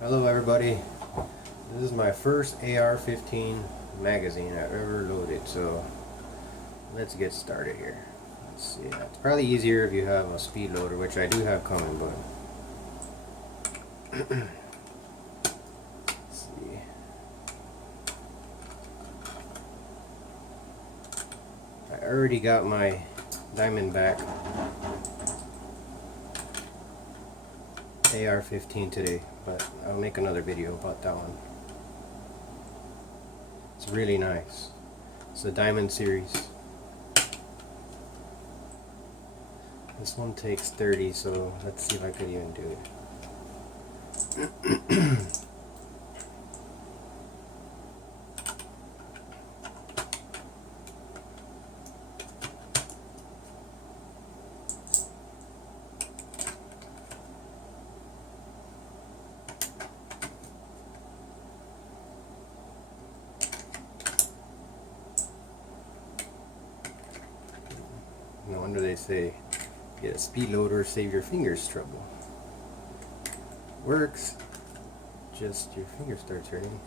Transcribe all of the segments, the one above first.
Hello everybody, this is my first Ar15 magazine I've ever loaded, so let's get started here. Let's see, it's probably easier if you have a speed loader, which I do have coming, but let's see. I already got my Diamondback Ar15 today, but I'll make another video about that one. It's really nice. It's the Diamond series. This one takes 30, so let's see if I could even do it. No wonder they say, get a speed loader, save your fingers trouble. Works, just your fingers start turning.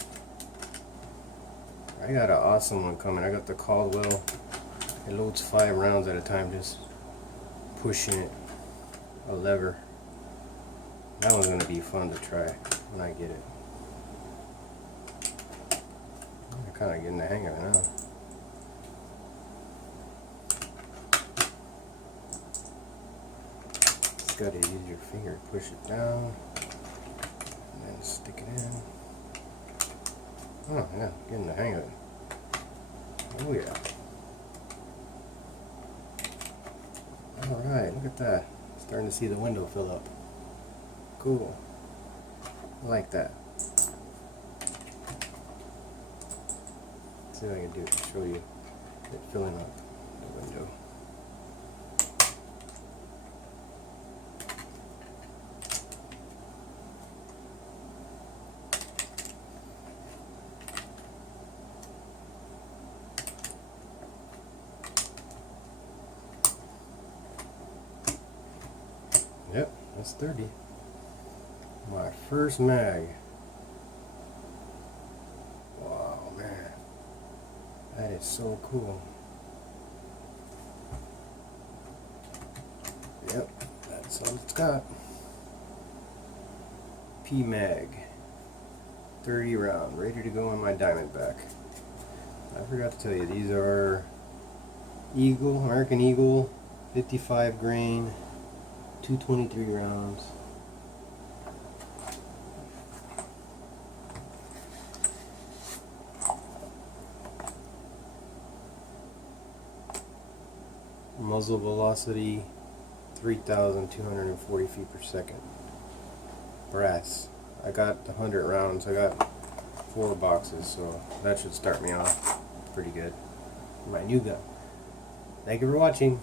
I got an awesome one coming. I got the Caldwell. It loads 5 rounds at a time, just pushing it, a lever. That one's gonna be fun to try when I get it. I'm kind of getting the hang of it now. Got to use your finger, push it down, and then stick it in. Oh yeah, getting the hang of it. Oh yeah. Alright, look at that. Starting to see the window fill up. Cool. I like that. Let's see what I can do to show you it filling up the window. Yep, that's 30. My first mag. Wow, man. That is so cool. Yep, that's all it's got. P-Mag. 30 round, ready to go in my Diamondback. I forgot to tell you, these are Eagle, American Eagle, 55 grain. 223 rounds. Muzzle velocity 3,240 feet per second. Brass. I got 100 rounds. I got 4 boxes, so that should start me off pretty good. My new gun. Thank you for watching.